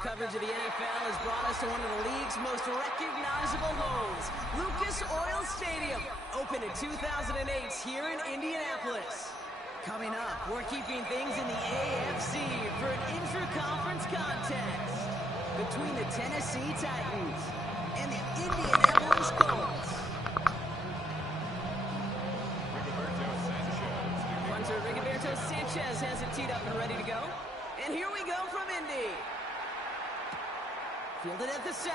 coverage of the NFL has brought us to one of the league's most recognizable homes, Lucas Oil Stadium, opened in 2008 here in Indianapolis. Coming up, we're keeping things in the AFC for an intra-conference contest between the Tennessee Titans and the Indianapolis Colts. Punter Rigoberto Sanchez has it teed up and ready to go. And here we go from Indy. Fielded at the 7.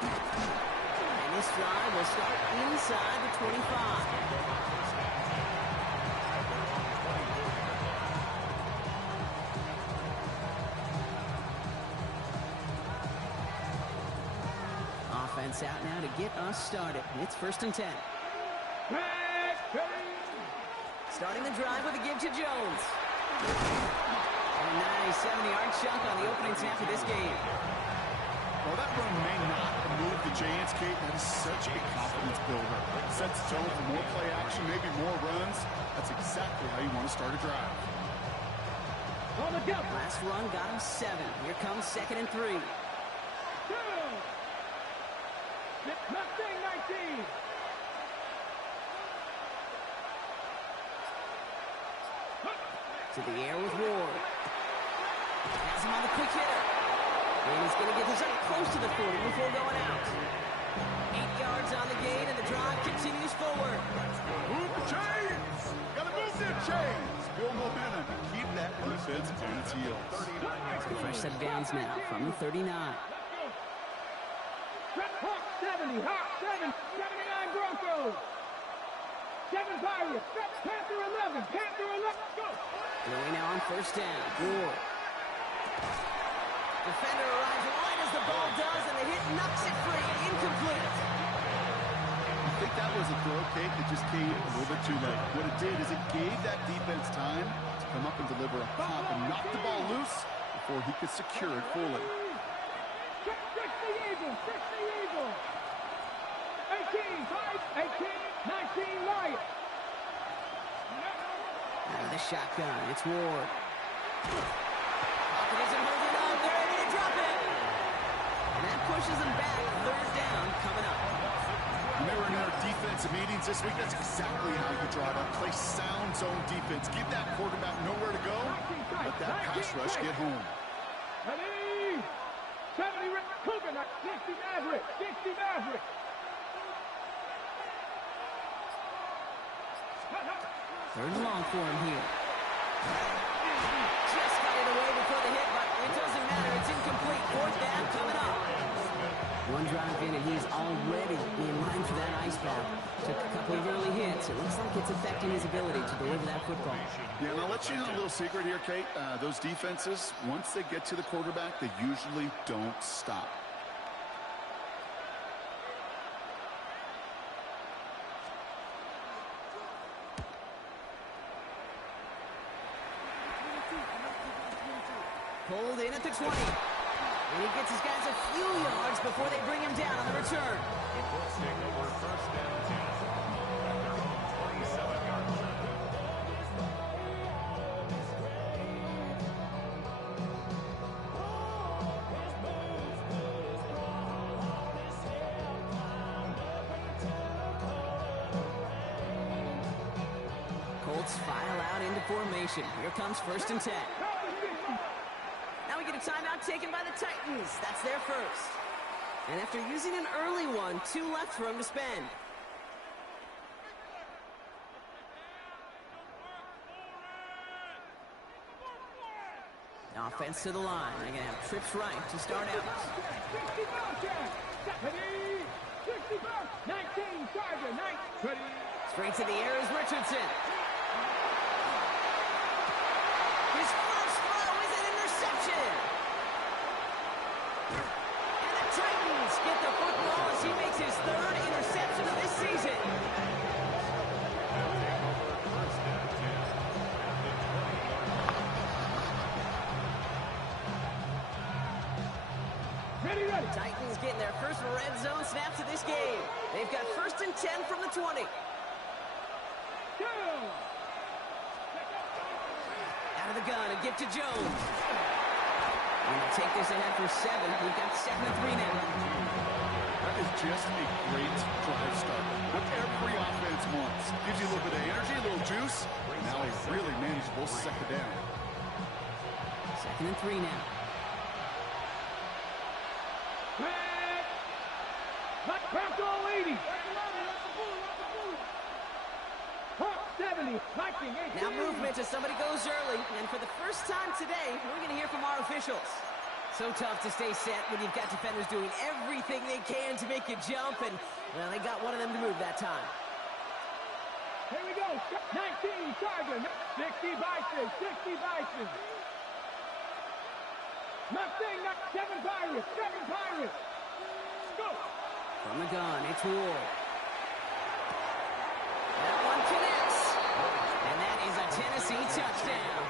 And this drive will start inside the 25. Offense out now to get us started. It's 1st and 10. Starting the drive with a give to Jones. A nice 70-yard chunk on the opening snap of this game. Well, that run may not move the Giants, Kate. That is such a confidence builder. Sets the tone for more play action, maybe more runs. That's exactly how you want to start a drive. On the go. Last run got him 7. Here comes 2nd and 3. 19. To the air with Ward. Has him on the quick hitter. And he's going to get this up close to the 40 before going out. 8 yards on the gain, and the drive continues forward. Move the chains! Gotta move them chains! Build momentum and keep that defense on its heels. So fresh set of downs now from the 39. Hawk 70, Hawk 7, 79 Broncos. 7 Pirates, Panther 11, Panther 11, go! Going now on 1st down. Ward. Defender arrives right as the ball does, and the hit knocks it free. Incomplete. I think that was a throw, Kate, that just came a little bit too late. What it did is it gave that defense time to come up and deliver a pop and knock the ball loose before he could secure it fully. 6 the Eagles, 6 the Eagles. 18, 19 Lions. Out of the shotgun, it's Ward. Pocket isn't holding on. They're ready to drop it. And that pushes them back. 3rd down coming up. When they were in our defensive meetings this week, that's exactly how you draw it up. Play sound zone defense. Give that quarterback nowhere to go. Let that pass rush get home. 70 Cougar, 60 Maverick, 60 Maverick. Third and long for him here. Just got it away before the hit, but it doesn't matter. It's incomplete. 4th down coming up. One drive in, and he's already in line for that ice bath. Took a couple of early hits. It looks like it's affecting his ability to deliver that football. Yeah, and I'll let you know a little secret here, Kate. Those defenses, once they get to the quarterback, they usually don't stop. Pulled in at the 20. And he gets his guys a few yards before they bring him down on the return. The Colts take over 1st and 10 at their own 27-yard line. Colts file out into formation. Here comes 1st and 10. Now we get a timeout taken by the Titans. That's their first. And after using an early one, 2 left for him to spend. Offense to the line. They're going to have trips right to start out. 19, Charger, 19. Straight to the air is Richardson. His first throw is an interception. And the Titans get the football as he makes his 3rd interception of this season. Ready. Titans getting their first red zone snaps of this game. They've got 1st and 10 from the 20. Out of the gun, a gift to Jones. they'll take this ahead for 7. We've got 2nd and 3 now. That is just a great drive start. What every offense wants. Gives you a little bit of energy, a little juice. And now a really manageable 2nd down. 2nd and 3 now. Back to 80. 70. Now movement as somebody goes early. And for the first time today, we're going to hear from our officials. So tough to stay set when you've got defenders doing everything they can to make you jump. And, well, they got one of them to move that time. Here we go. 19 Tiger. 60 Bison. 60 Bison. Nothing. 7 Pirates. 7 Pirates. Go. From the gun, it's Ward. That one connects. And that is a Tennessee touchdown.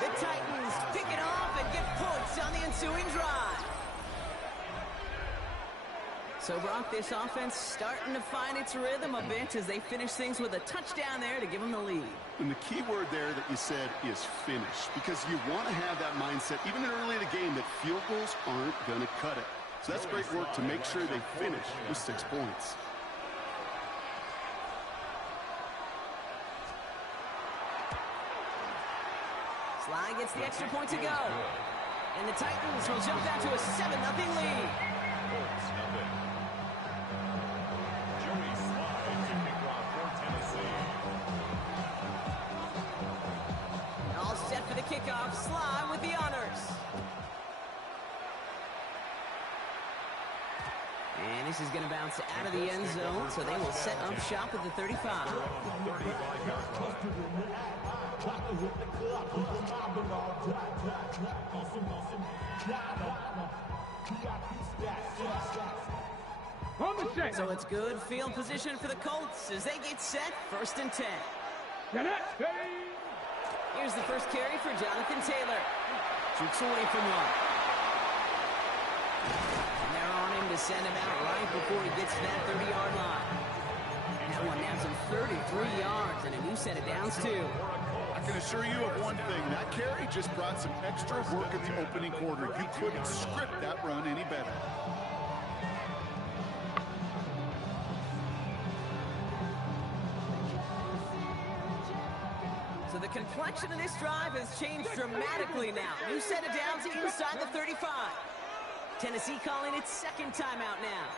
The Titans pick it off and get points on the ensuing drive. So, Brock, this offense starting to find its rhythm a bit as they finish things with a touchdown there to give them the lead. And the key word there that you said is finish, because you want to have that mindset, even early in the game, that field goals aren't going to cut it. So that's great work to make sure they finish with 6 points. Sly gets the extra point to go. And the Titans will jump down to a 7-0 lead. Colts nothing. Joey Sly to kick off for Tennessee. All set for the kickoff. Sly with the honors. And this is going to bounce out of the end zone, so they will set up shop at the 35. So it's good field position for the Colts as they get set. 1st and 10. Here's the first carry for Jonathan Taylor. Shoots away from one. And they're on him to send him out right before he gets to that 30-yard line. That one nabs him 33 yards and a new set of downs, too. I can assure you of one thing. That carry just brought some extra work in the opening quarter. You couldn't script that run any better. So the complexion of this drive has changed dramatically now. New set of downs inside the 35. Tennessee calling its 2nd timeout now.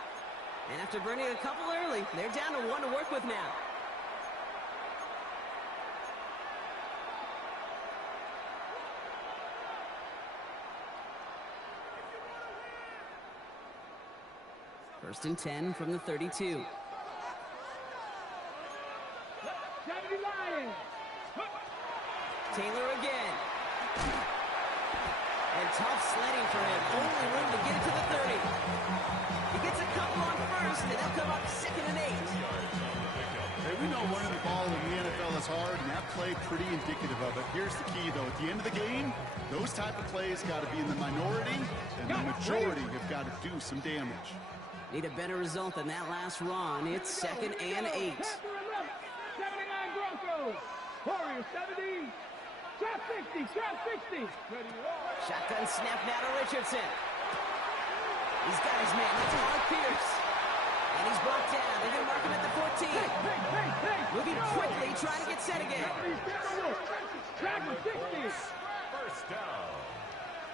And after burning a couple early, they're down to 1 to work with now. First and 10 from the 32. 70 Lions. Taylor again. And tough sledding for him. Only room to get it to the 30. He gets a couple on first, and they'll come up 2nd and 8. Hey, we know running the ball in the NFL is hard, and that play pretty indicative of it. Here's the key, though. At the end of the game, those type of plays got to be in the minority, and the majority have got to do some damage. Need a better result than that last run. It's 2nd and 8. 79 Broncos. Warriors 70. Shot 60. Shot 60. Shotgun snap now to Richardson. He's got his man. That's Mark Pierce. And he's brought down. They're going to mark him at the 14. Moving quickly, trying to get set again. Track 60. First down.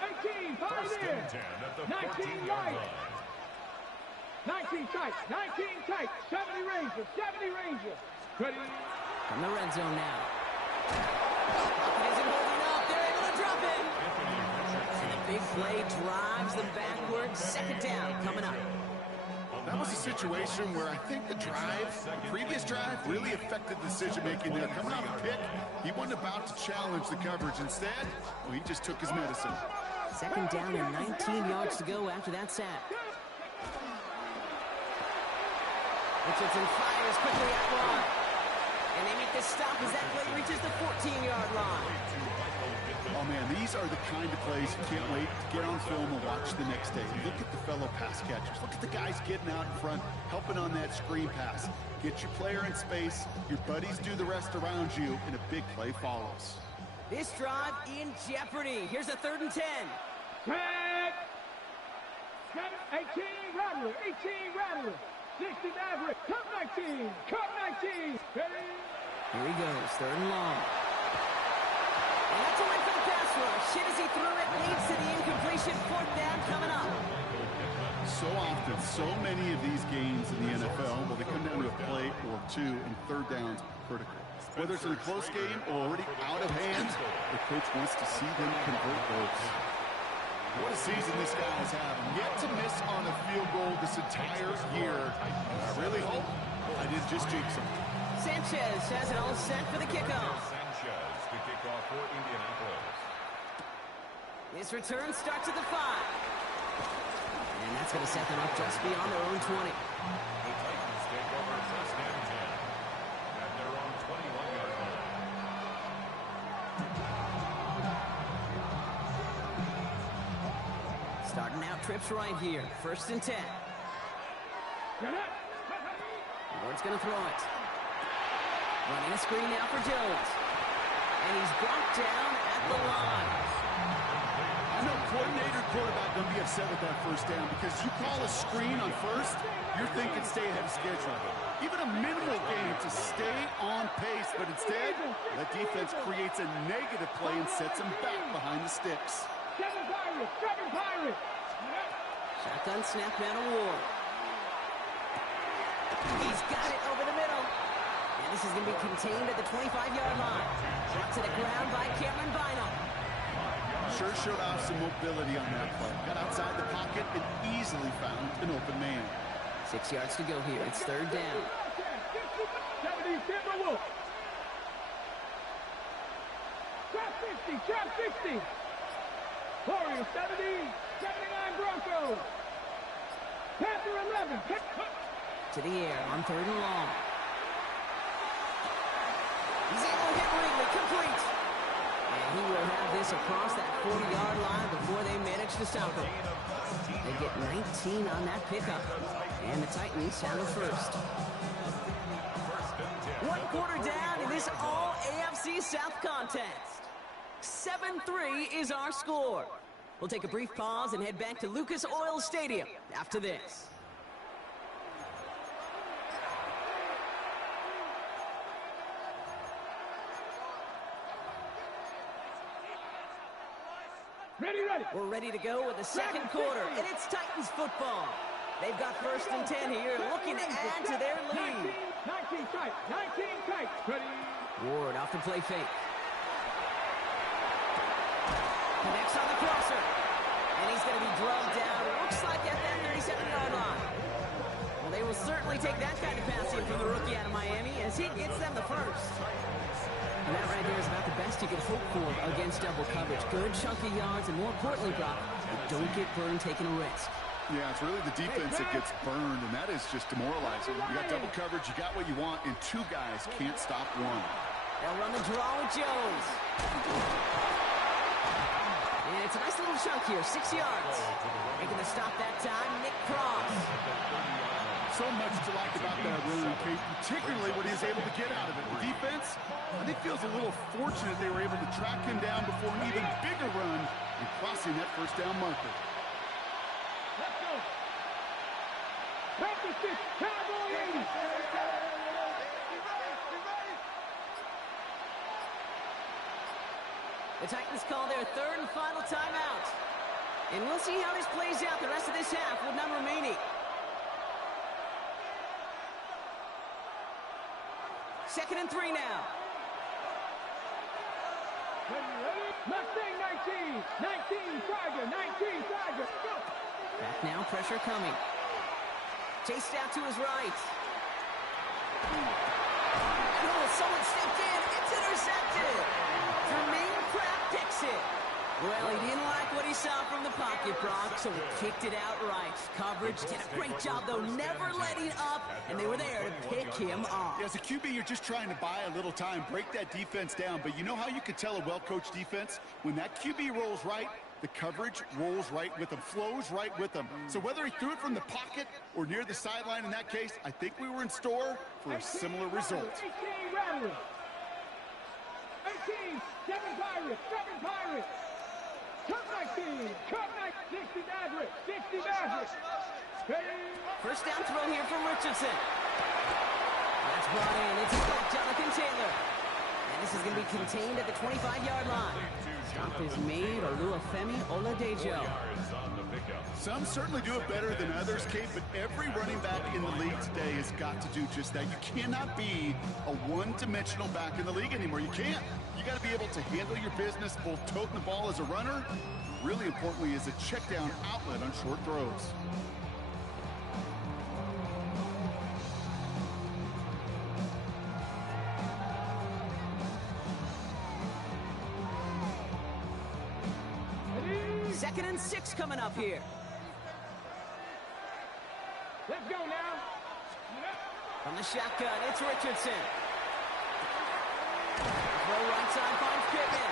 18. Five First in. and 10 at the 19 14-yard right. line. 19 tight. 19 tight. 70 Rangers. 70 Rangers. Ready. From the red zone now. Pocket isn't holding up. They're able to drop it. And the big play drives them backwards. 2nd down coming up. That was a situation where I think the previous drive, really affected decision-making there. Coming off a pick, he wasn't about to challenge the coverage. Instead, well, he just took his medicine. 2nd down and 19 yards to go after that sack. Richardson fires quickly out wide. And they make this stop as that play reaches the 14-yard line. Oh, man, these are the kind of plays you can't wait to get on film and watch the next day. Look at the fellow pass catchers. Look at the guys getting out in front, helping on that screen pass. Get your player in space, your buddies do the rest around you, and a big play follows. This drive in jeopardy. Here's a 3rd and 10. Tag. 18, Rattler. 18, Rattler. 60 Maverick. Cut 19. Cut 19. Ready? Here he goes. 3rd and long. And that's a win for the pass rush. Hit as he threw it. Leads to the incompletion. 4th down coming up. So often, so many of these games in the NFL, well, they come down to a play or two, and 3rd downs are critical. Whether it's in a close game or already out of hand, the coach wants to see them convert those. What a season this guy has had. Yet to miss on a field goal this entire year. I really hope I didn't just jinx him. Sanchez has it all set for the kickoff. Sanchez to kick off for Indianapolis. His return starts at the 5. And that's going to set them up just beyond their own 20. The Titans take over 1st and 10 at their own 21-yard line. Starting out trips right here. 1st and 10. Ward's going to throw it. Running a screen now for Jones. And he's brought down at the line. I know coordinator quarterback going to be upset with that 1st down because you call a screen on 1st, you're thinking stay ahead of schedule. Even a minimal game to stay on pace, but instead, that defense creates a negative play and sets them back behind the sticks. 7 Pirates. 7 Pirates. Shotgun snap down to Ward. He's got it over the middle. And this is going to be contained at the 25-yard line. Brought to the ground by Cameron Bynum. Sure showed off some mobility on that play. Got outside the pocket and easily found an open man. 6 yards to go here. It's 3rd down. 70 Timberwolves. Trap 50. Trap 50. Warriors 70. 79 Broncos. Panther 11. To the air on 3rd and long. He's able to hit Ringley. Complete. And he will have this across that 40-yard line before they manage to stop him. They get 19 on that pickup. And the Titans handle 1st. 1 quarter down in this all-AFC South contest. 7-3 is our score. We'll take a brief pause and head back to Lucas Oil Stadium after this. Ready. We're ready to go with the 2nd quarter, and it's Titans football. They've got 1st and 10 here, looking to add to their lead. 19 tight. 19 tight. Ready. Ward off the play fake. Connects on the crosser. And he's going to be drugged down. Looks like at that 37-yard line. Well, they will certainly take that kind of passing from the rookie out of Miami as he gets them the 1st. And that right there is about the best you can hope for against double coverage. Good chunky yards, and more importantly, Brock, you don't get burned taking a risk. Yeah, it's really the defense that gets burned, and that is just demoralizing. You got double coverage, you got what you want, and 2 guys can't stop 1. They'll run the draw with Jones. And it's a nice little chunk here, 6 yards. Making the stop that time, Nick Cross. So much to like about that run, Kate, particularly what he's able to get out of it. The defense, I think, feels a little fortunate they were able to track him down before an even bigger run and crossing that 1st down marker. Let's go. Panther 6. Cowboy 80. The Titans call their 3rd and final timeout. And we'll see how this plays out the rest of this half with none remaining. 2nd and 3 now. Mustang 19. 19 Tiger. 19 Tiger. Go. Back now, pressure coming. Chased out to his right. Oh, someone stepped in. It's intercepted. Jermaine Pratt picks it. Well, he didn't like what he saw from the pocket, Brock, so he kicked it outright. Coverage did a great job, though, never letting up, and they were there to pick him off. Yeah, as a QB, you're just trying to buy a little time, break that defense down. But you know how you can tell a well-coached defense? When that QB rolls right, the coverage rolls right with him, flows right with him. So whether he threw it from the pocket or near the sideline in that case, I think we were in store for a similar result. 18 Rattler. 18 19, 7 Pirates, 7 Pirates. Cup 19, Cup 19, 60 Mavericks, 60 Mavericks. First down throw here from Richardson. That's brought in. It's back Jonathan Taylor. And this is going to be contained at the 25-yard line. Stop is made Oluwafemi Oladejo. Some certainly do it better than others, Kate, but every running back in the league today has got to do just that. You cannot be a one-dimensional back in the league anymore. You can't. You got to be able to handle your business, both toting the ball as a runner, really importantly as a check-down outlet on short throws. Second and 6 coming up here. Let's go now. From the shotgun, it's Richardson. Throw right side finds Pittman.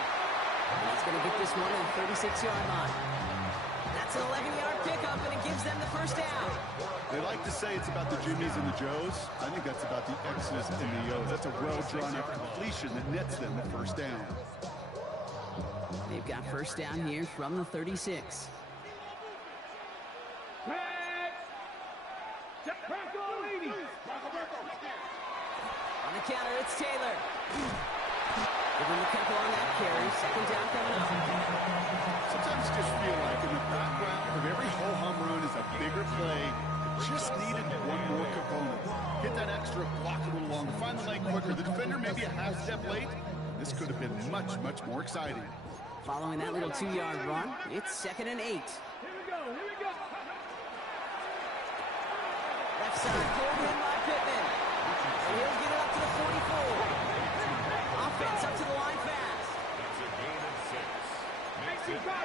And he's going to get this one at the 36-yard line. That's an 11-yard pickup, and it gives them the first down. They like to say it's about the Jimmies and the Joes. I think that's about the X's and the O's. That's a well-drawn-up completion that nets them the first down. They've got first down here from the 36. On the counter, it's Taylor. Give him a couple on that carry. Second down coming up. Sometimes you just feel like in the background of every ho-hum run is a bigger play. It just needed one more component. Hit that extra block a little longer. Find the lane quicker. The defender maybe a half step late. This could have been much, much more exciting. Following that little 2-yard run, it's second and 8. Here we go, here we go. Left side, pulled in by Pittman. And he'll get it up to the 44. Offense up to the line fast. That's a gain of 6. Makes it 4-2.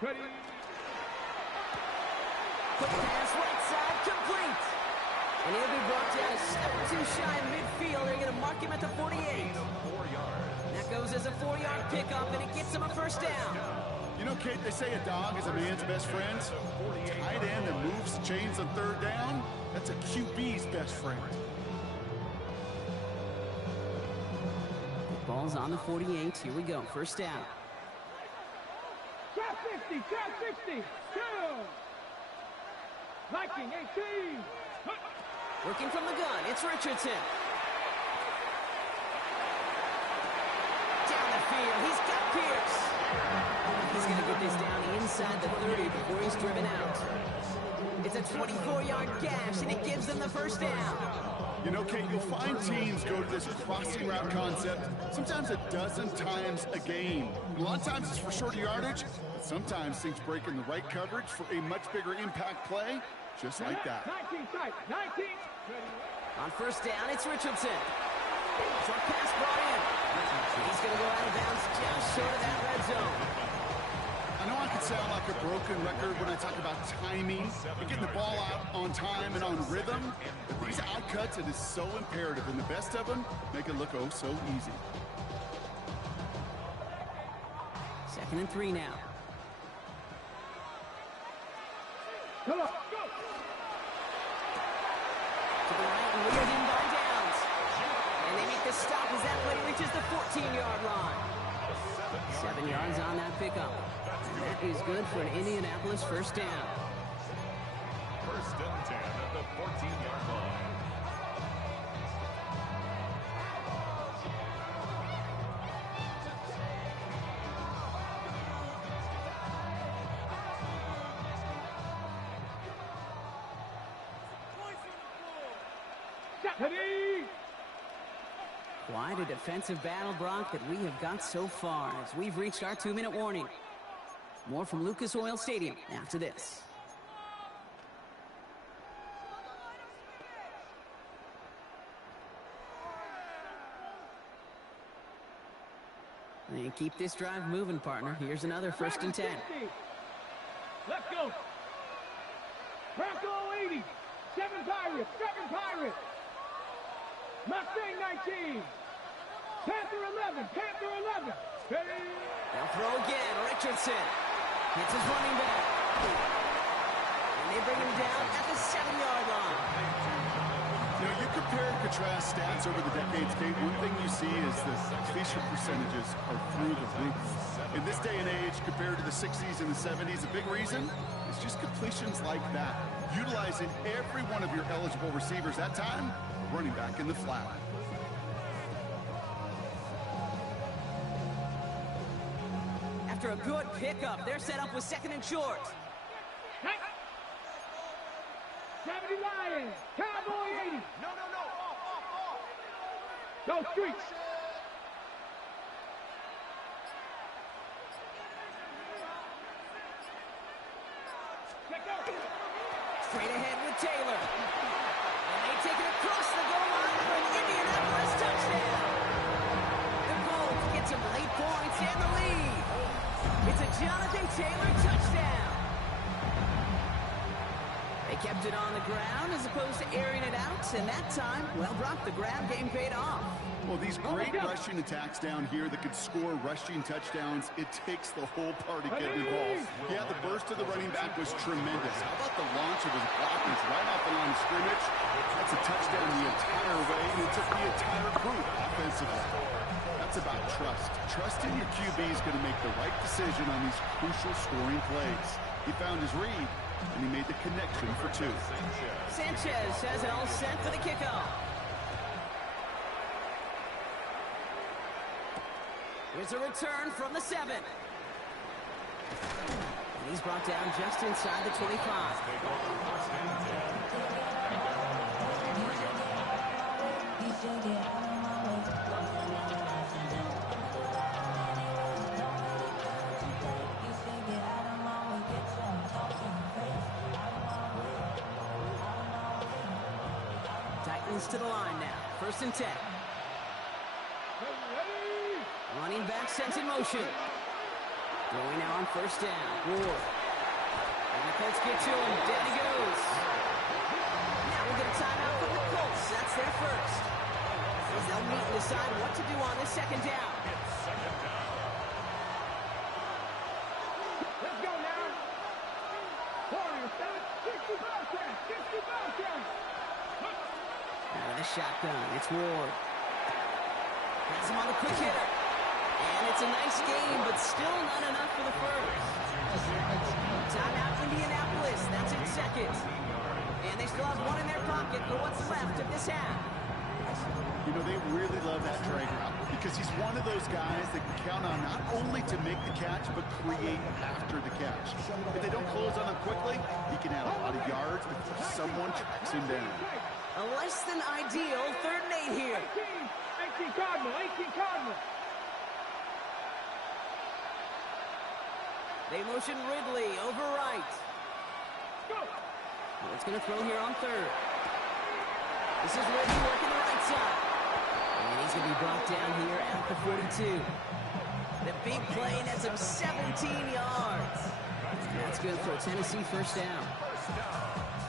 Ready. Quick pass, right side, complete. And he'll be brought down a step or two shy of midfield. They're going to mark him at the 48. 4 yards. That goes as a 4-yard pickup, and it gets him a first down. You know, Kate, they say a dog is a man's best friend. Tight end that moves the chains on third down, that's a QB's best friend. The ball's on the 48. Here we go. First down. Trap 60, trap 60. Two. Viking 18. Working from the gun, it's Richardson. Down the field, he's got Pierce. He's going to get this down inside the 30 before he's driven out. It's a 24-yard gash, and it gives them the first down. You know, Kate, you'll find teams go to this crossing route concept sometimes a dozen times a game. A lot of times it's for shorter yardage, but sometimes things break in the right coverage for a much bigger impact play, just like that. 19 tight, 19. On first down, it's Richardson. Short pass brought in. He's going to go out of bounds just short of that red zone. I know I could sound like a broken record when I talk about timing and getting the ball out on time and on rhythm, but these outcuts, it is so imperative, and the best of them make it look oh so easy. Second and 3 now. Come on, go. To the right and wheeled in by Downs. And they make the stop as that play reaches the 14-yard line. 7 yards on that pickup. And that is good for an Indianapolis first down. First and 10 at the 14-yard line. Quite a defensive battle, Brock, that we have got so far as we've reached our 2-minute warning. More from Lucas Oil Stadium after this. And keep this drive moving, partner. Here's another first and 10. Let's go. Bronco 80. 7 Pirates. 7 Pirates. Mustang 19. Panther 11. Panther 11. Ready. They'll throw again. Richardson hits his running back. And they bring him down at the 7-yard line. You know, you compare and contrast stats over the decades, Kate. One thing you see is the completion percentages are through the roof. In this day and age, compared to the 60s and the 70s, a big reason is just completions like that. Utilizing every one of your eligible receivers. That time, a running back in the flat. After a good pickup, they're set up with 2nd and short. 70 Lions, Cowboy 80. No. Off. Go Streaks. Straight ahead with Taylor. And they take it across the goal line for an Indianapolis touchdown. The Colts get some late points and the lead. It's a Jonathan Taylor touchdown. They kept it on the ground as opposed to airing it out, and that time, well, dropped the grab game paid off. Well, these great rushing attacks down here that could score rushing touchdowns, it takes the whole party getting involved. Yeah, the burst of the running back was tremendous. How about the launch of his blockers right off the line of scrimmage? That's a touchdown the entire way, and it took the entire group offensively. That's about trust. Trusting your QB is going to make the right decision on these crucial scoring plays. He found his read, and he made the connection for 2. Sanchez has it all set for the kickoff. Here's a return from the 7. And he's brought down just inside the 25. Titans to the line now. 1st and 10. Running back sets in motion. Going now on 1st down. Ward. And the Colts get to him. Down he goes. Now we'll get a timeout from the Colts. That's their first. As they'll meet and decide what to do on this 2nd down. Let's go now. Warriors, 60 ball count. 60 ball count. Out of the shotgun. It's Ward. Has him on the quick hitter. And it's a nice game, but still not enough for the first. Timeout Indianapolis. That's in 2nd. And they still have 1 in their pocket for what's left of this half. You know, they really love that drag route because he's one of those guys that can count on not only to make the catch, but create after the catch. If they don't close on him quickly, he can add a lot of yards before someone tracks him down. A less than ideal 3rd and 8 here. 18 Cardinal, 18 Cardinal. They motion Ridley over right. Go. It's going to throw here on 3rd. This is Ridley working the right side. And he's going to be brought down here at the 42. The big play nets him 17 yards. That's good for a Tennessee 1st down.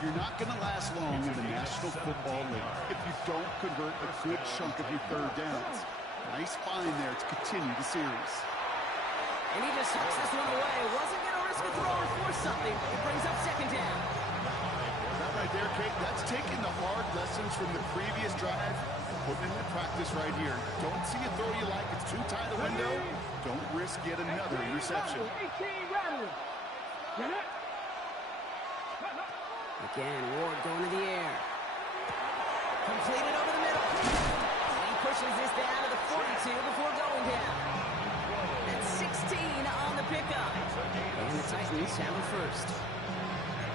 You're not going to last long in the National Football League if you don't convert a good chunk of your 3rd downs. Nice find there to continue the series. And he just hucks this one away. Wasn't going to risk a throw or force something. It brings up 2nd down. That right there, Kate, that's taking the hard lessons from the previous drive and putting it into practice right here. Don't see a throw you like. It's too tight a window. Don't risk yet another interception. 18 Rattler. Again, Ward going to the air. Completed over the middle. And he pushes this down to the 42 before going down. That's 16 on the pickup. And the Titans have a first.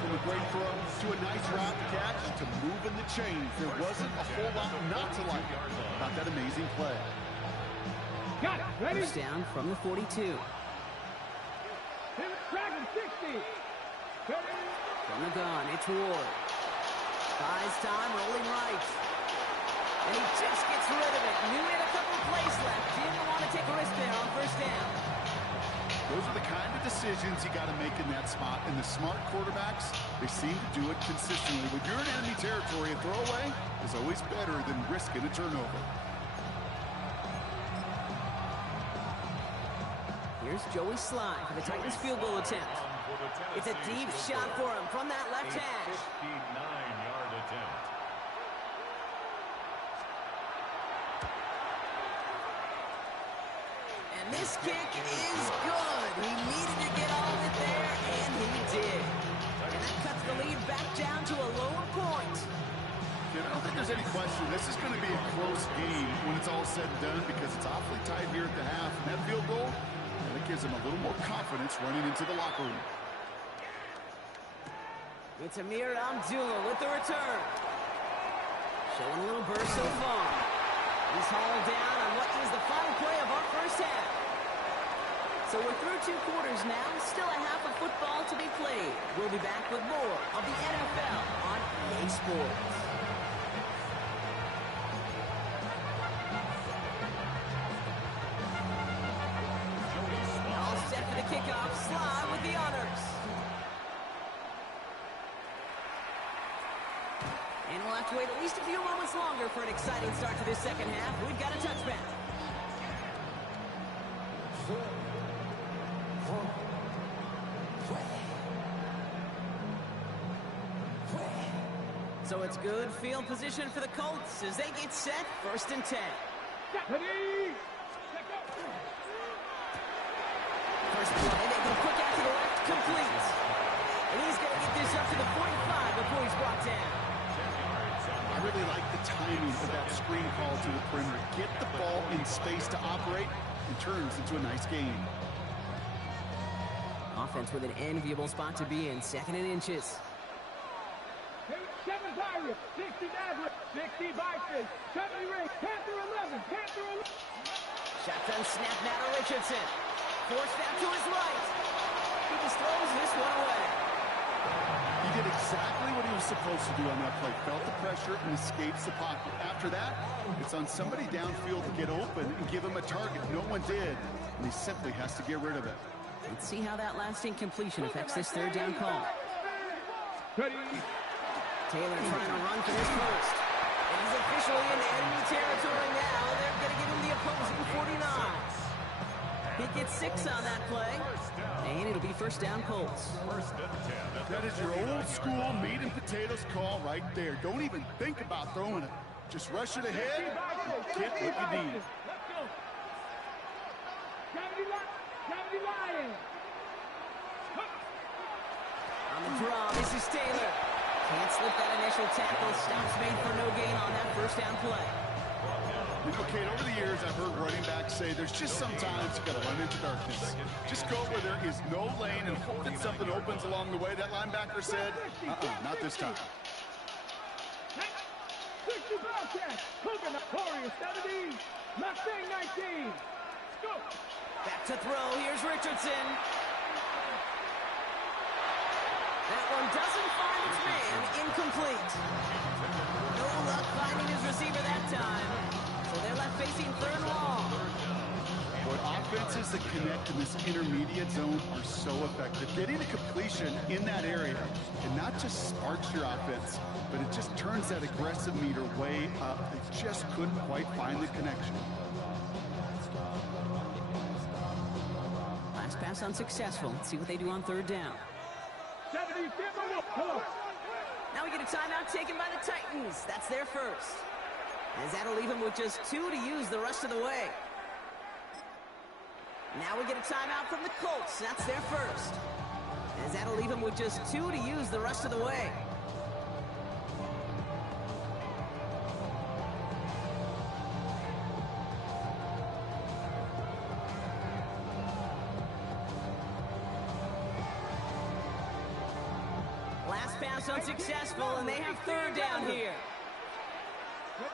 From a great throw to a nice route catch to moving the chains. There wasn't a whole lot not to like about that amazing play. Got it. Ready? First down from the 42. Dragon 60. Ready? From the gun, it's Ward. Buys time, rolling right. And he just gets rid of it. Knew he had a couple of plays left. Didn't want to take a risk there on 1st down. Those are the kind of decisions you got to make in that spot. And the smart quarterbacks, they seem to do it consistently. When you're in enemy territory, a throwaway is always better than risking a turnover. Here's Joey Sly for the Titans field goal attempt. It's a deep shot for him from that left hash. 59-yard attempt. This kick is good. He needed to get all of it there, and he did. And that cuts the lead back down to a lower point. I don't think there's any question. This is going to be a close game when it's all said and done because it's awfully tight here at the half. And that field goal, that gives him a little more confidence running into the locker room. It's Ameer Abdullah with the return. Showing a little burst so far. He's hauled down on what is the final play of our first half. So we're through 2 quarters now. Still a half of football to be played. We'll be back with more of the NFL on EA Sports. All set for the kickoff. Sly with the honors. And we'll have to wait at least a few moments longer for an exciting start to this second half. We've got a touchback. So it's good field position for the Colts as they get set, 1st and 10. First play, they go quick out to the left, complete. And he's going to get this up to the 45 before he's brought down. I really like the timing of that screen call to the perimeter. Get the ball in space to operate and turns into a nice game. Offense with an enviable spot to be in, 2nd and inches. 7 Pirates, 60 Nazareth, 60 Vikings, 70 Ring, Panther 11, Panther 11. Shotgun snap now to Richardson. Forced out to his right. He just throws this one away. He did exactly what he was supposed to do on that play. Felt the pressure and escapes the pocket. After that, it's on somebody downfield to get open and give him a target. No one did, and he simply has to get rid of it. Let's see how that last incompletion affects this 3rd down call. Ready. Taylor trying to run for this first. And he's officially in enemy territory now. They're going to give him the opposing 49. He gets 6 on that play. And it'll be 1st down Colts. That is your old school meat and potatoes call right there. Don't even think about throwing it. Just rush it ahead and get what you need. Let's go. Gravity Lion. On the draw, this is Taylor. Can't slip that initial tackle. Stops made for no gain on that 1st down play. Okay, over the years, I've heard running backs say there's just sometimes you got to run into darkness. Just go where there is no lane and hope that something opens along the way. That linebacker said, not this time. 60 Bobcats, Hogan, Warriors 70, Mustang 19. Go. Back to throw. Here's Richardson. That one doesn't find its man. Incomplete. No luck finding his receiver that time. So they're left facing 3rd and long. Boy, offenses that connect in this intermediate zone are so effective. Getting a completion in that area, and not just sparks your offense, but it just turns that aggressive meter way up. They just couldn't quite find the connection. Last pass unsuccessful. Let's see what they do on 3rd down. 70, Now we get a timeout taken by the Titans. That's their first. As that'll leave them with just 2 to use the rest of the way. Now we get a timeout from the Colts. That's their first. As that'll leave them with just 2 to use the rest of the way. Last pass unsuccessful, and they have 3rd down here.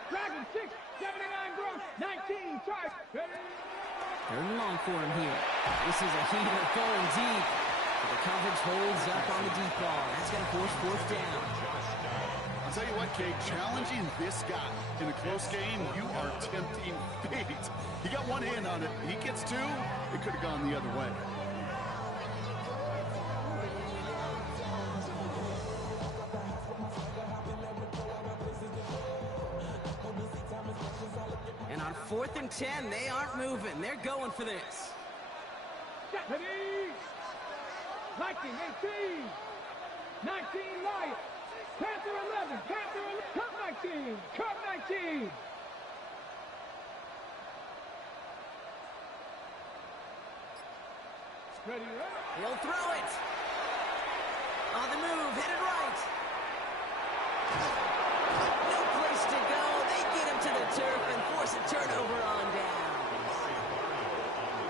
Dragon 6, 79 Gross, 19 charge. 3rd and long for him here. This is a heater going deep. But the coverage holds up on the deep ball. That's going to force 4th down. I'll tell you what, Kate, challenging this guy in a close game, you are tempting fate. He got one hand on it. He gets 2, it could have gone the other way. And on 4th and 10, they aren't moving. They're going for this. Deputy! Viking 18, 19 Lions, Panther 11, Panther 11, Cup 19, Cup 19. Ready, ready. He'll throw it. On the move, headed right. No place to go. They get him to the turf and force a turnover on down.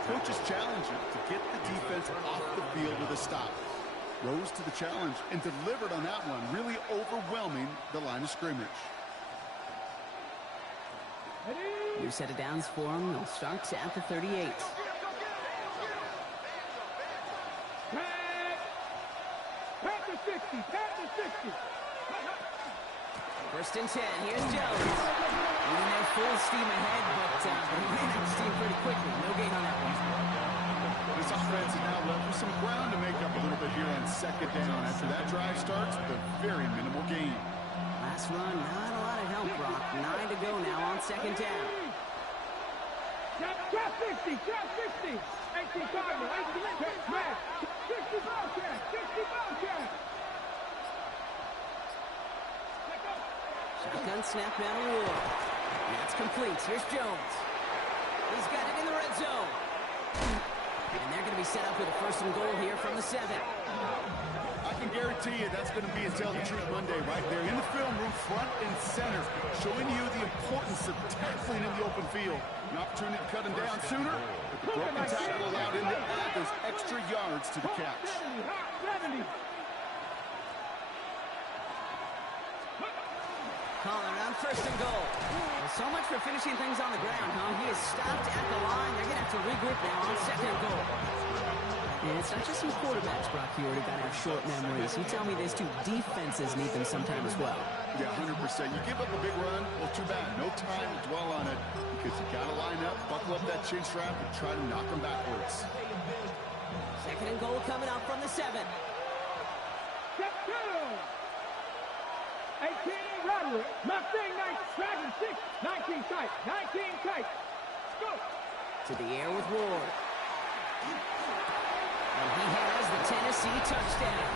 Coach's challenge to get the defense off the field with a stop. Rose to the challenge and delivered on that one, really overwhelming the line of scrimmage. New set of downs for him. They'll start at the 38. Pat to 60. Pat to 60. First and 10. Here's Jones. Moving there full steam ahead, but he ran out of steam pretty quickly. No gain on that one. This offense is now left with some ground to make up a little bit here on second down. After that drive starts, but very minimal gain. Last run, not a lot of help, Brock. 9 to go now on second down. Trap 60. Trap 60. 18 Cardinal. 18 Matt. 60 Bobcat. 60 Bobcat. Shotgun snap down to Ward. That's complete. Here's Jones. He's got it in the red zone. And they're going to be set up with a first and goal here from the 7. I can guarantee you that's going to be a Tell the Truth Monday right there in the film room, front and center, showing you the importance of tackling in the open field. An opportunity to cut him down sooner, but the broken tackle allowed him to add those extra yards to the catch. 70. Calling around first and goal. Well, so much for finishing things on the ground, huh? He is stopped at the line. They're going to have to regroup now on second and goal. And it's not just some quarterbacks, Brock, here who got to have short memories. You tell me these two defenses need them sometime as well. Yeah, 100%. You give up a big run, well, too bad. No time to dwell on it because you got to line up, buckle up that chin strap, and try to knock them backwards. Second and goal coming up from the 7. Step 2. 18 Roderick. Mustang 9. Dragon 6. 19 tight. 19 tight. Go. To the air with Ward. And he has the Tennessee touchdown.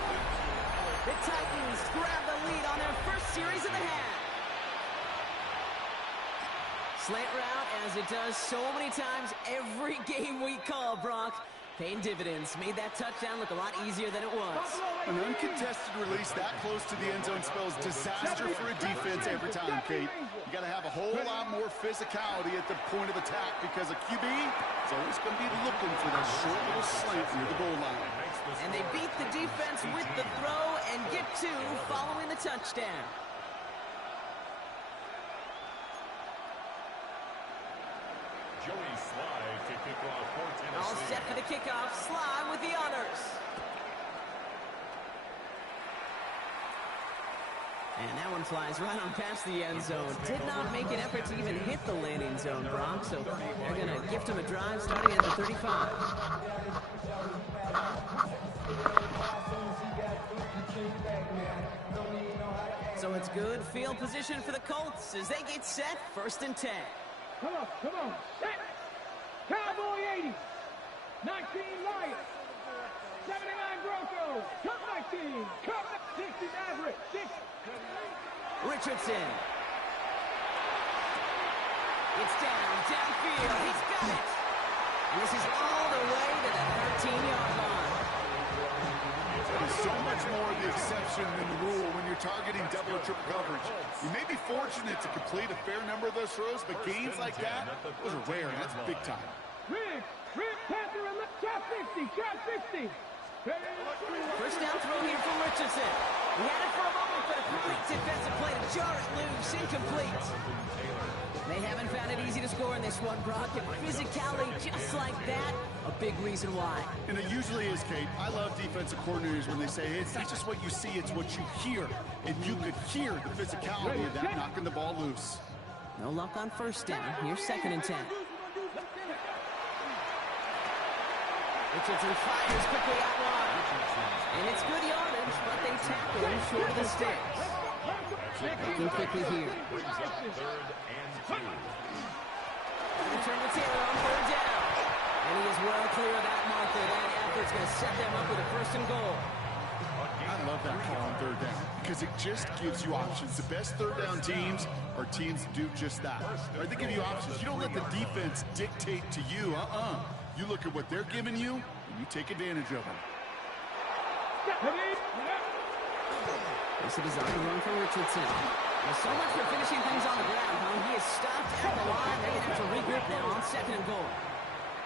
The Titans grab the lead on their first series of the half. Slant route, as it does so many times every game we call, Brock. Paying dividends. Made that touchdown look a lot easier than it was. An uncontested release that close to the end zone spells disaster for a defense every time, Kate. You got to have a whole lot more physicality at the point of attack because a QB is always going to be looking for that short little slant near the goal line. And they beat the defense with the throw and get 2 following the touchdown. Joey Slye to kick off for Tennessee. All set for the kickoff. Slye with the honors. And that one flies right on past the end zone. Did not make an effort to even hit the landing zone, Brock. So they're going to gift him a drive starting at the 35. So it's good field position for the Colts as they get set. First and 10. Come on. Set. Cowboy 80. 19 Lions. 79 Broncos. Cup 19. Cup 60 Maverick. 6. Richardson. It's downfield. He's got it. And this is all the way to the 13-yard line. There's so much more of the exception than the rule when you're targeting double or triple coverage. You may be fortunate to complete a fair number of those throws, but gains like that, those are rare, and that's big time. Rick, Panther, trap 60, trap 60. First down throw here from Richardson. He had it for a moment, but a great defensive play to jar it loose, incomplete. They haven't found it easy to score in this one, Brock, and physicality just like that, a big reason why. And it usually is, Kate. I love defensive coordinators when they say, hey, it's not just what you see, it's what you hear. And you could hear the physicality of that knocking the ball loose. No luck on first down. Here's second and 10. Richardson fires quickly out wide. And it's good yardage, but they tackle him short of the sticks. Looking quickly here. Return to Taylor on third down. And he is well clear of that marker. That effort's going to set them up with a first and goal. I love that call on third down because it just gives you options. The best third down teams are teams that do just that. Right? They give you options. You don't let the defense dictate to you. You look at what they're giving you, You take advantage of them. This is a design run for Richardson. Well, so much for finishing things on the ground, huh? He is stopped at the line. They're going to have to regroup now on 2nd and goal.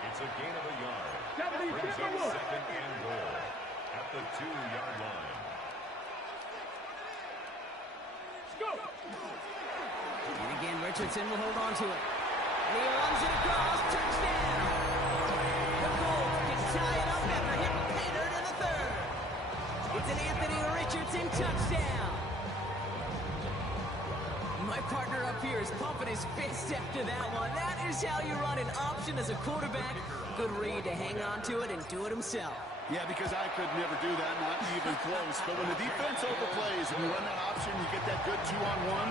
It's a gain of a yard. Brings up 2nd and goal at the 2-yard line. And again, Richardson will hold on to it. And he runs it across. Touchdown! The Colts can tie it up after hitting Painter to the 3rd. It's an Anthony Richardson touchdown. My partner up here is pumping his fist after that one. That is how you run an option as a quarterback. Good read to hang on to it and do it himself. Yeah, because I could never do that, not even close. But when the defense overplays and you run that option, you get that good 2-on-1.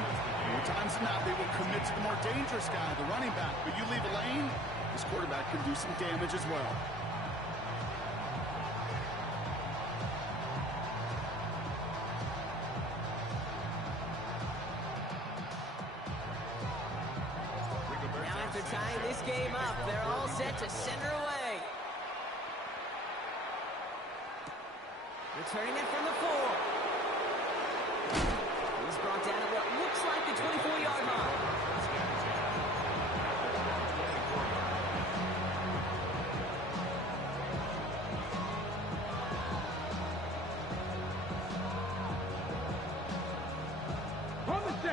More times than not, they will commit to the more dangerous guy, the running back. But you leave a lane, this quarterback can do some damage as well. Now after tying this game up, they're all set to send her away. Returning it from the 4. He's brought down at what looks like the 24-yard line.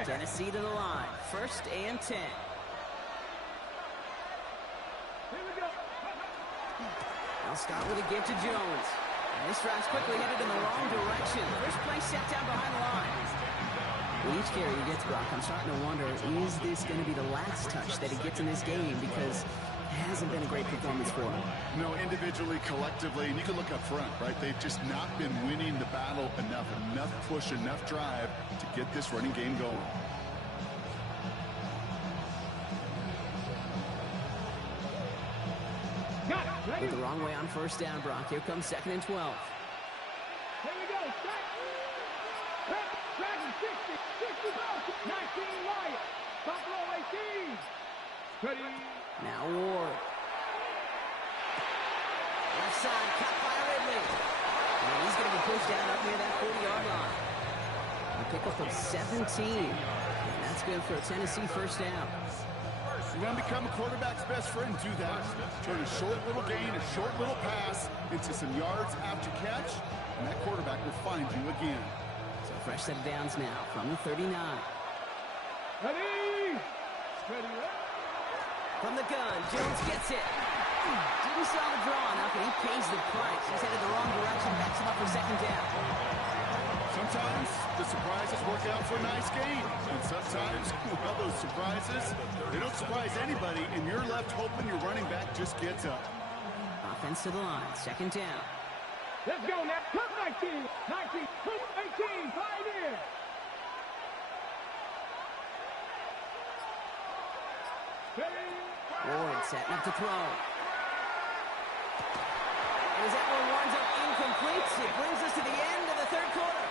Tennessee to the line. 1st and 10. Now Scott with a give to Jones. And this drive's quickly headed in the wrong direction. First play set down behind the line. With each carry he gets, Brock, I'm starting to wonder, is this going to be the last touch that he gets in this game? Because it hasn't been a great performance for him. No, individually, collectively, and you can look up front, right? They've just not been winning the battle enough push, enough drive to get this running game going. Went the wrong way on 1st down, Brock. Here comes 2nd and 12. Here we go. Dragon 60, 60, 19 Lions. Buffalo 18. Ready. Now Ward. Left side, cut by Ridley. And he's going to be pushed down up near that 40-yard line. A pickup of 17. And that's good for a Tennessee 1st down. You want to become a quarterback's best friend, do that. Turn a short little gain, a short little pass into some yards after catch, and that quarterback will find you again. So fresh set of downs now from the 39. Ready. Ready. From the gun, Jones gets it. Didn't saw the draw enough, and he pays the price. He's headed the wrong direction, backs him up for 2nd down. Sometimes the surprises work out for a nice game, and sometimes, well, those surprises, they don't surprise anybody, and you're left hoping your running back just gets up. Offense to the line, 2nd down. Let's go now. Cut 19, 19, 18, Pioneer. Ward setting up to throw. As that one winds up incomplete, it brings us to the end of the 3rd quarter.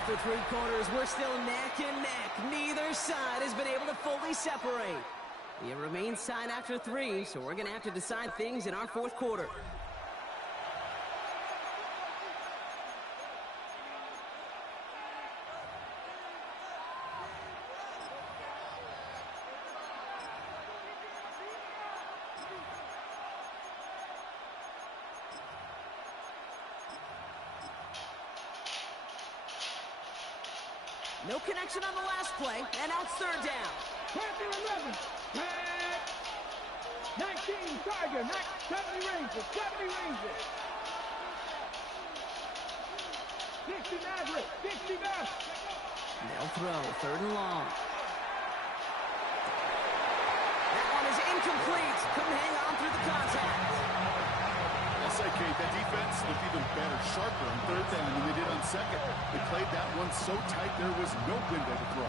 After 3 quarters, we're still neck and neck. Neither side has been able to fully separate. It remains tied after 3, so we're going to have to decide things in our 4th quarter. No connection on the last play, and now it's 3rd down. Panther 11. 19 Tiger, 70 Rangers, 70 Rangers. 60 Maverick, 60 Maverick. They'll throw, 3rd and long. That one is incomplete. Couldn't hang on through the contact. I'll say, Kate, that defense looked even better, sharper on 3rd down than they did on 2nd. They played that one so tight there was no window to throw.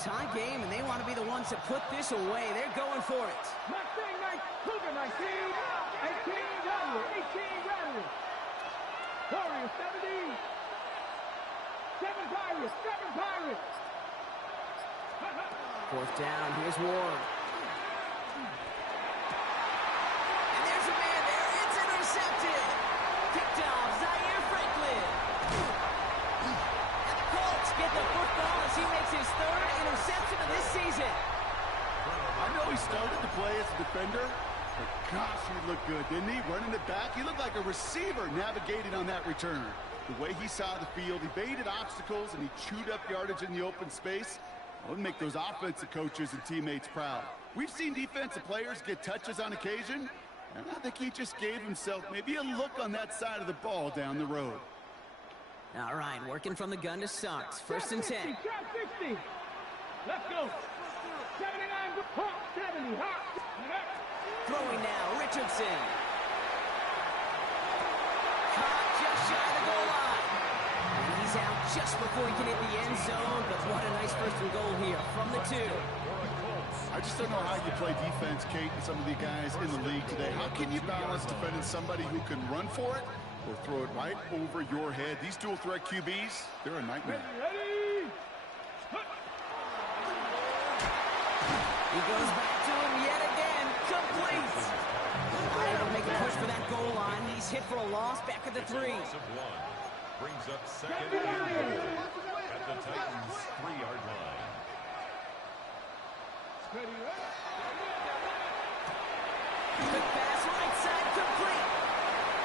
tie game, and they want to be the ones to put this away. They're going for it. Mustang Knights, Cougar 19, 18 Rattler, 18 Rattler. Warriors 70, 7 Pirates, 7 Pirates. Fourth down, here's Ward. And there's a man there, it's intercepted. Picked off Zaire Franklin. And the Colts get the football as he makes his third interception of this season. I know he started to play as a defender, but gosh, he looked good, didn't he? Running it back, he looked like a receiver navigating on that return. The way he saw the field, he baited obstacles, and he chewed up yardage in the open space. That would make those offensive coaches and teammates proud. We've seen defensive players get touches on occasion, and I think he just gave himself maybe a look on that side of the ball down the road. All right, working from the gun to start. First and 10. 60. Let's go. 79, hot 70, hot. Throwing now, Richardson. Caught just shy of the goal line. And he's out just before he can hit the end zone, but what a nice first and goal here from the 2. I just don't know how you play defense, Kate, and some of the guys in the league today. How can you balance defending somebody who can run for it or throw it right over your head? These dual threat QBs, they're a nightmare. Ready. He goes back to him yet again. Complete. Able to make a push for that goal line. He's hit for a loss back at the 3. Brings up second and goal at the Titans' 3-yard line. Quick pass, right side, complete.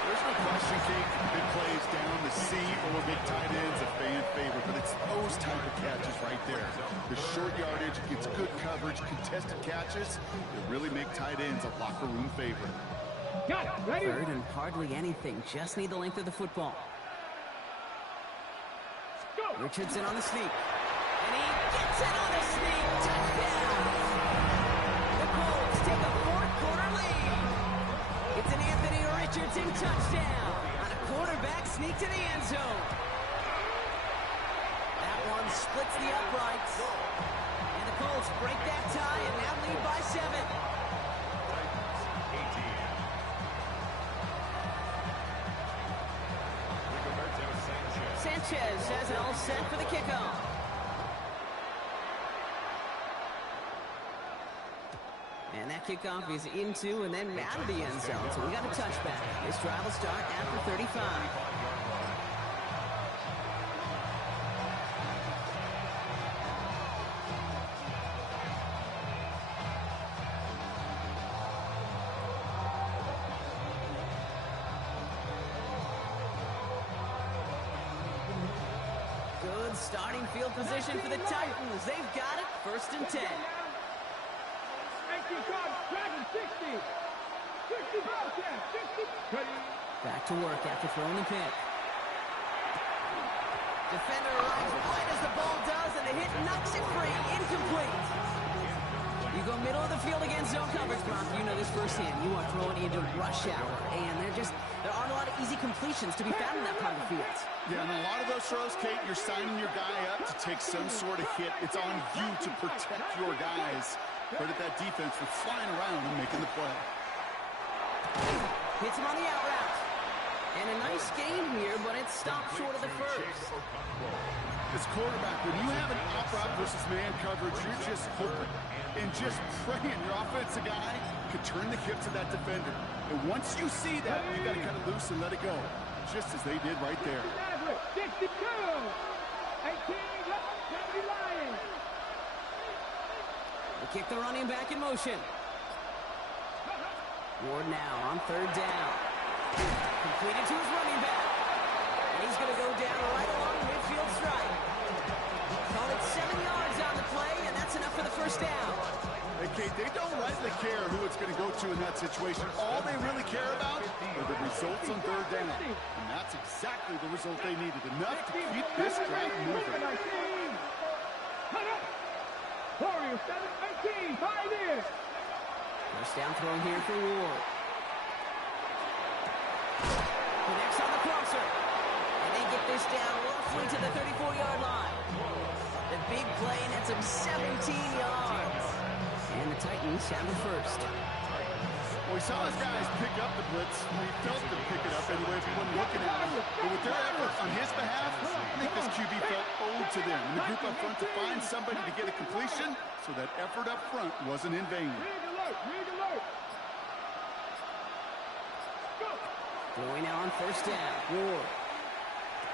There's no question, Kate, big plays down the seam or big tight ends a fan favorite, but it's those type of catches right there. The short yardage, it's good coverage, contested catches that really make tight ends a locker room favorite. Got it. Ready. Third and hardly anything. Just need the length of the football. Go. Richardson on the sneak. And he gets it on the sneak. Touchdown. The Colts take a fourth-quarter lead. It's an Anthony Richardson touchdown on a quarterback sneak to the end zone. That one splits the uprights. And the Colts break that tie and now lead by 7. Sanchez has it all set for the kickoff. And that kickoff is into and then out of the end zone. So we got a touchback. This drive will start after 35. Good starting field position for the Titans. They've got it. First and 10. 60. 60 Bobcat. 60. Back to work after throwing the pick. Defender arrives right as the ball does, and the hit knocks it free. Incomplete. You go middle of the field against zone coverage, Brock. You know this firsthand. You are throwing into rush hour, and there aren't a lot of easy completions to be found in that part of the field. Yeah, and a lot of those throws, Kate, you're signing your guy up to take some sort of hit. It's on you to protect your guys. Credit that defense for flying around and making the play. Hits him on the out route. And a nice game here, but it stopped short of the first. As quarterback, when you have an op route versus man coverage, you're just hoping and just praying your offensive guy could turn the hips of that defender. And once you see that, you got to cut it loose and let it go, just as they did right there. 62. 18 Lions. They kick the running back in motion. Ward now on third down. Completed to his running back. And he's going to go down right along the midfield strike. Call it 7 yards on the play, and that's enough for the first down. Hey, Kate, they don't rightly care who it's going to go to in that situation. All they really care about are the results on third down. And that's exactly the result they needed. Enough to keep this drive moving. Warriors 7-18, 5 in. First down throw here for Ward. Connects on the crosser. And they get this down roughly to the 34-yard line. The big play nets him 17 yards. And the Titans have the first. Well, we saw his guys pick up the blitz. We felt them pick it up anyway if we weren't looking at him. But with their effort on his behalf, I think this QB felt owed to them. And the group up front to find somebody to get a completion, so that effort up front wasn't in vain. Going now on first down. Ward.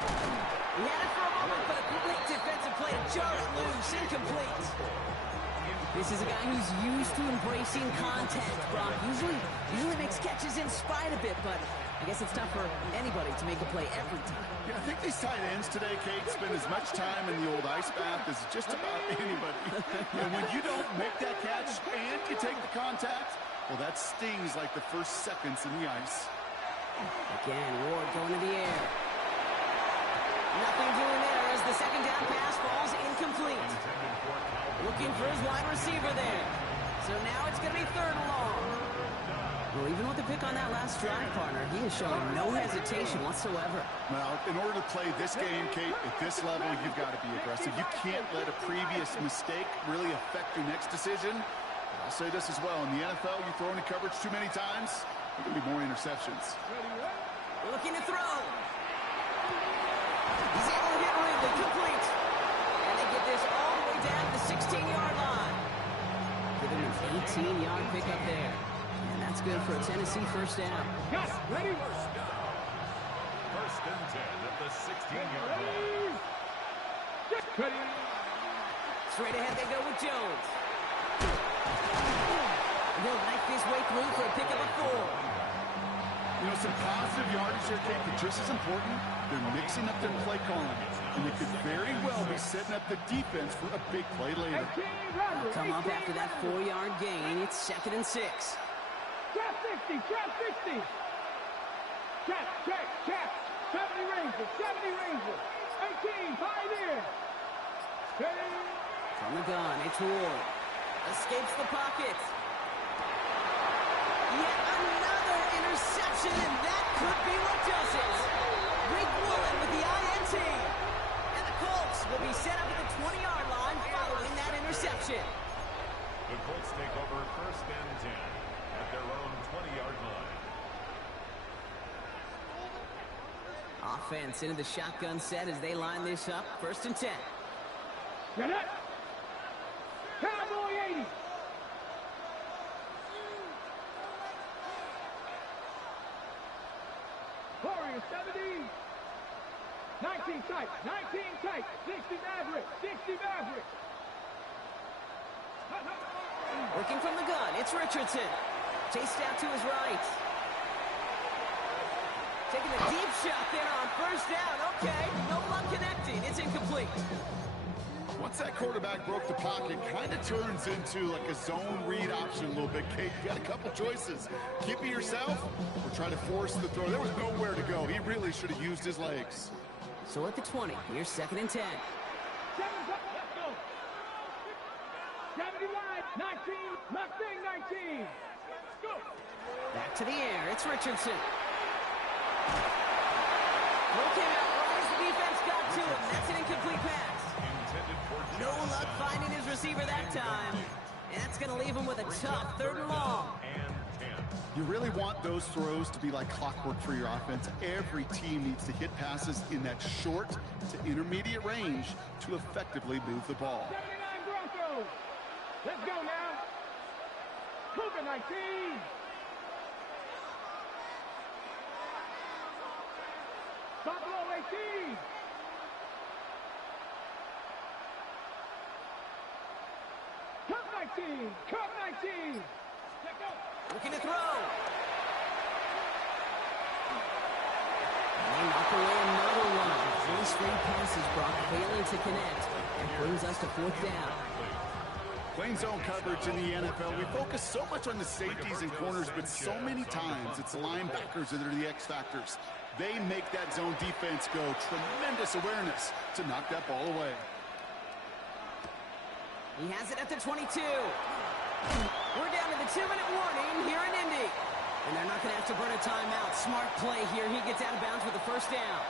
He had it for a moment, but a complete defensive play to jar it loose. Incomplete. This is a guy who's used to embracing contact, Brock. Usually makes catches in spite of it, but I guess it's tough for anybody to make a play every time. Yeah, I think these tight ends today, Kate, spend as much time in the old ice bath as just about anybody. And when you don't make that catch and you take the contact, well, that stings like the first seconds in the ice. Again, Ward going to the air. Nothing doing there as the second down pass falls incomplete. Looking for his wide receiver there. So now it's going to be third and long. Well, even with the pick on that last drive, partner, he is showing no hesitation whatsoever. Well, in order to play this game, Kate, at this level, you've got to be aggressive. You can't let a previous mistake really affect your next decision. I'll say this as well. In the NFL, you throw into coverage too many times, there can be more interceptions. Looking to throw. He's able to get Ridley complete. And they get this all the way down to the 16-yard line. Give him an 18-yard pickup there. And that's good for a Tennessee first down. Yes, ready? First and 10 at the 16-yard line. Ready? Straight ahead they go with Jones. He'll knife his way through for a pickup of 4. You know, some positive yardage there, Kate, but just as important, they're mixing up their play calling. And they could very well be setting up the defense for a big play later. Come up after that 4-yard gain. It's 2nd and 6. Trap 60, trap 60. Check. 70 Rangers, 18, Pioneer. Ready? From the gun, it's Ward. Escapes the pocket. Yet another interception, and that could be what does it. Rick Woolen with the INT. And the Colts will be set up at the 20-yard line following that interception. The Colts take over first and 10 at their own 20-yard line. Offense into the shotgun set as they line this up. First and 10. Get it. Cowboy 80. Warriors 70. 19 tight. 60 Maverick. Working from the gun, it's Richardson. Chased out to his right. Taking a deep shot there on first down. Okay, no luck connecting. It's incomplete. Once that quarterback broke the pocket, kind of turns into like a zone read option a little bit, Kate. You got a couple choices. Keep it yourself or try to force the throw. There was nowhere to go. He really should have used his legs. So at the 20, here's 2nd and 10. 7, let's go. 70 line, 19, Mustang 19. Go. Back to the air, it's Richardson. Looking out right as the defense got to him. That's an incomplete pass. No luck finding his receiver that time. And that's going to leave him with a tough 3rd and long. You really want those throws to be like clockwork for your offense. Every team needs to hit passes in that short to intermediate range to effectively move the ball. 79 Broncos. Let's go now. Cougar 19. Buffalo 18. Cup 19. Let's go. Looking to throw. And they knock away another one. 3 straight passes, Brock, failing to connect. And brings us to 4th down. Playing zone coverage in the NFL, we focus so much on the safeties and corners, but so many times it's the linebackers that are the X factors. They make that zone defense go. Tremendous awareness to knock that ball away. He has it at the 22. We're down to the 2-minute warning here in Indy. And they're not going to have to burn a timeout. Smart play here. He gets out of bounds with the first down.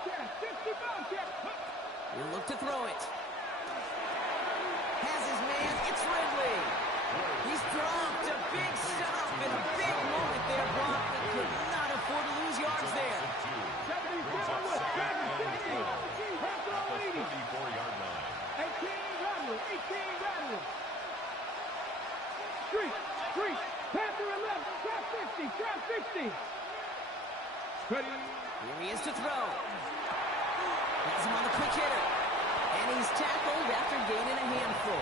Bobcat, 60 Bobcat. He'll look to throw it. Has his man. It's Ridley. He's dropped a big stop in a big moment there, Brock. He could not afford to lose yards there. 77 with 70. Panther on 80. 34-yard line. 18 Rattler, 18 Rattler. Street, Panther 11, trap 60. Ready. Here he is to throw. Has him on the quick hitter. And he's tackled after gaining a handful.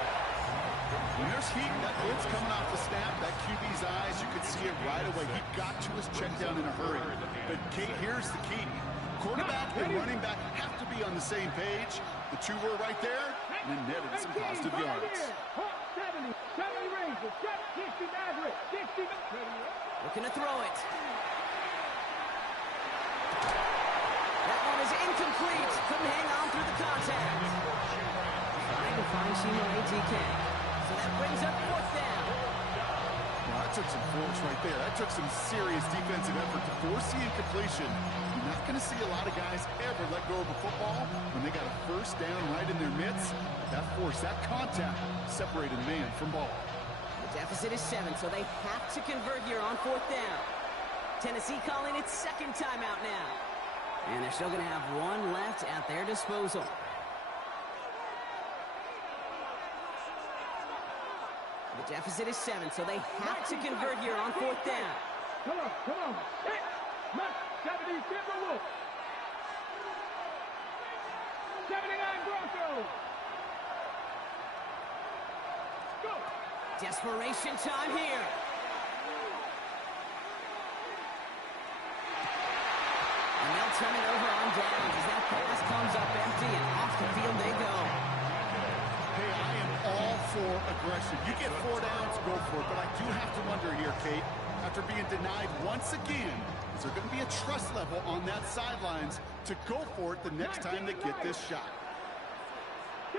When there's heat, that blitz coming off the snap, that QB's eyes, you could see it right away. He got to his check down in a hurry. But, Kate, here's the key. Quarterback and running back have to be on the same page. The two were right there, and then netted some positive yards. 70 Rangers, 60 Maverick, 60. Looking to throw it. That one is incomplete. Couldn't hang on through the contact. Trying to find Shimo ATK. So that brings up fourth down. Well, that took some force right there. That took some serious defensive effort to force the incompletion. You're not going to see a lot of guys ever let go of a football when they got a first down right in their midst. That force, that contact, separated man from ball. The deficit is 7, so they have to convert here on fourth down. Tennessee calling its second timeout now. And they're still going to have one left at their disposal. The deficit is 7, so they have to convert here on fourth down. Come on. Hit. 70 Timberwolves. 79 Broncos. Go. Desperation time here. And they'll turn it over on downs as that pass comes up empty and off the field they go. Hey, I am all for aggression. You get 4 downs, go for it. But I do have to wonder here, Kate, after being denied once again, is there going to be a trust level on that sidelines to go for it the next time they get this shot? 2.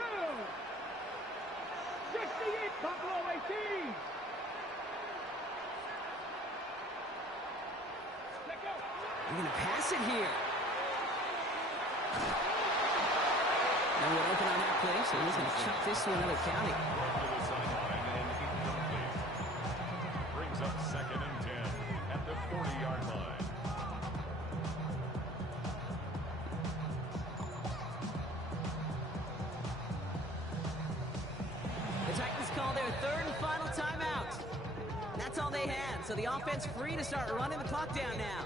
68 Buffalo 18. They're going to pass it here. No one open on that play, so he's going to chuck this to another county. To the sideline and incomplete. Brings up 2nd and 10 at the 40-yard line. The Titans call their third and final timeout. That's all they had, so the offense free to start running the clock down now.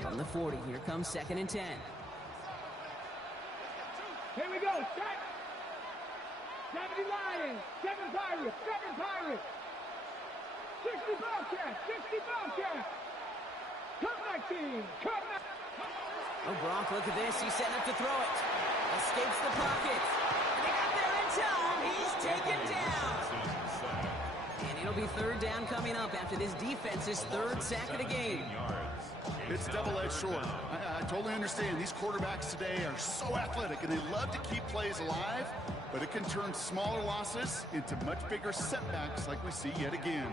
From the 40, here comes 2nd and 10. Here we go. Set. 70 Lions. 7 Pirates. 60 Bobcats. 60 Bobcats. Come back, team. Come back. Oh, Brock, look at this. He's setting up to throw it. Escapes the pocket. And he got there in time. He's taken down. And it'll be 3rd down coming up after this defense's 3rd sack of the game. It's double-edged sword. I totally understand. These quarterbacks today are so athletic, and they love to keep plays alive, but it can turn smaller losses into much bigger setbacks like we see yet again.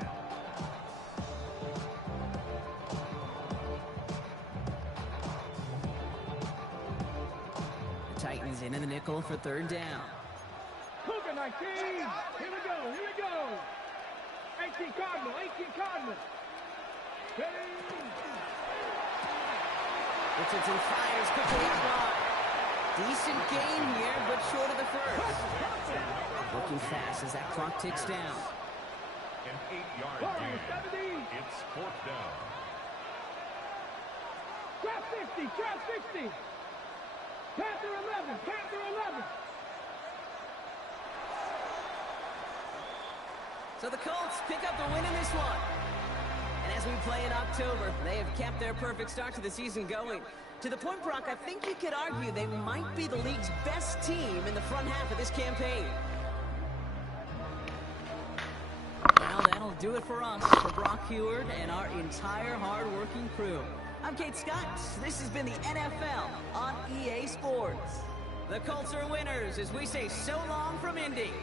The Titans into the nickel for 3rd down. Cougar 19. Here we go. 18 Cardinal. Richardson fires quickly up. Decent gain here, but short of the first. Looking fast as that clock ticks down. An 8-yard gain. It's 4th down. Trap 60. Panther 11. So the Colts pick up the win in this one. And as we play in October, they have kept their perfect start to the season going. To the point, Brock, I think you could argue they might be the league's best team in the front half of this campaign. Well, that'll do it for us, for Brock Huard and our entire hard-working crew. I'm Kate Scott. This has been the NFL on EA Sports. The Colts are winners as we say so long from Indy.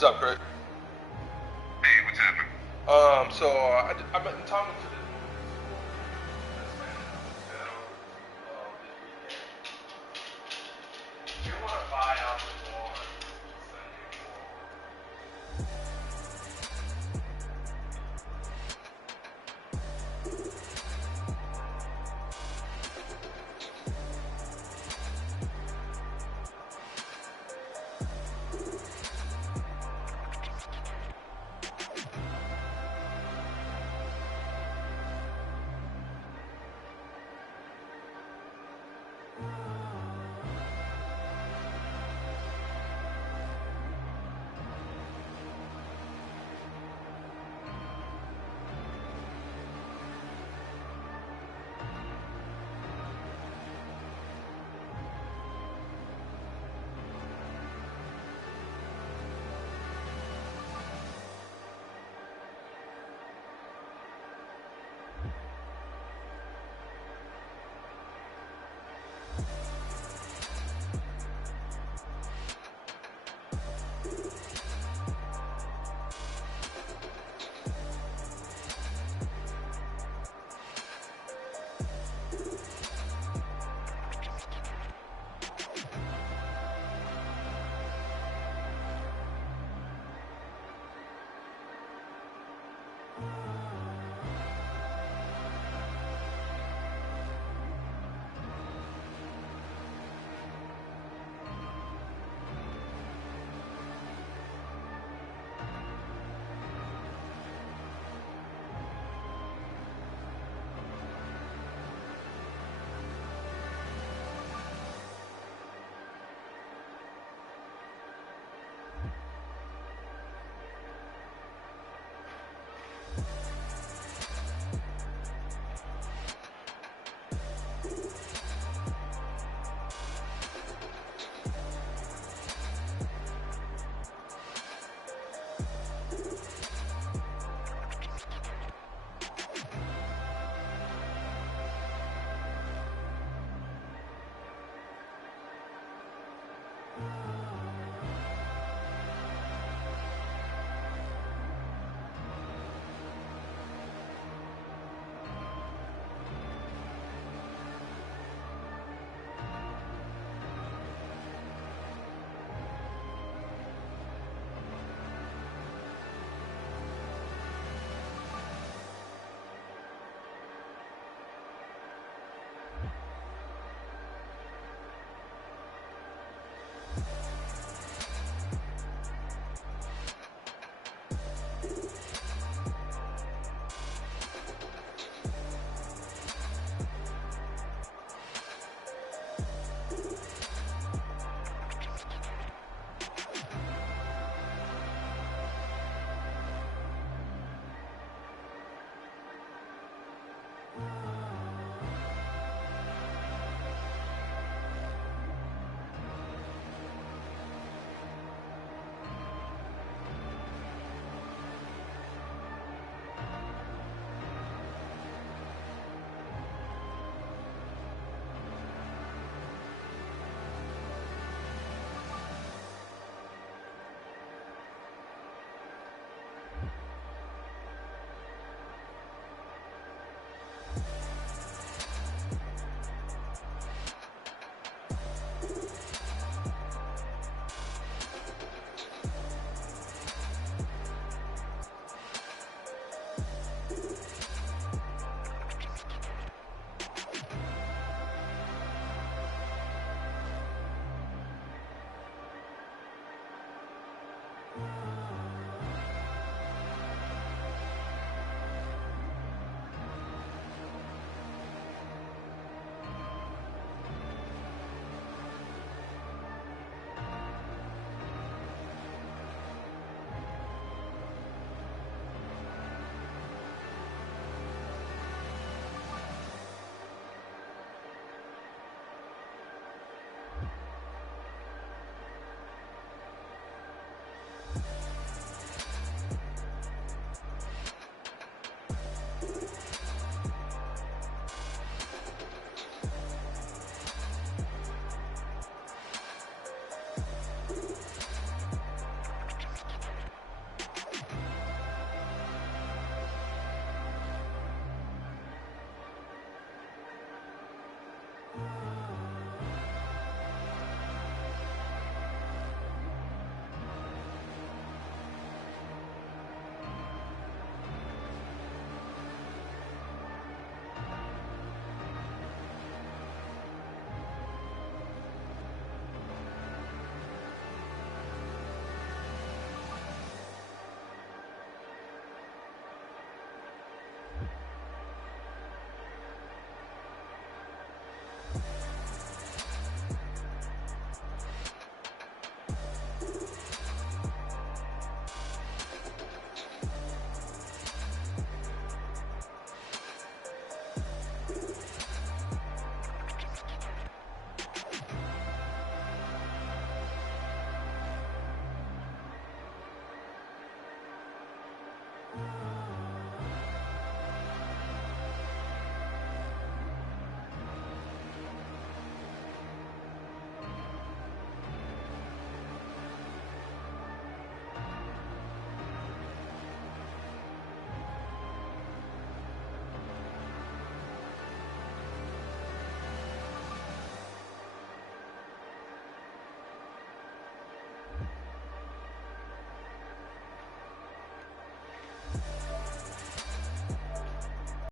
What's up, Craig?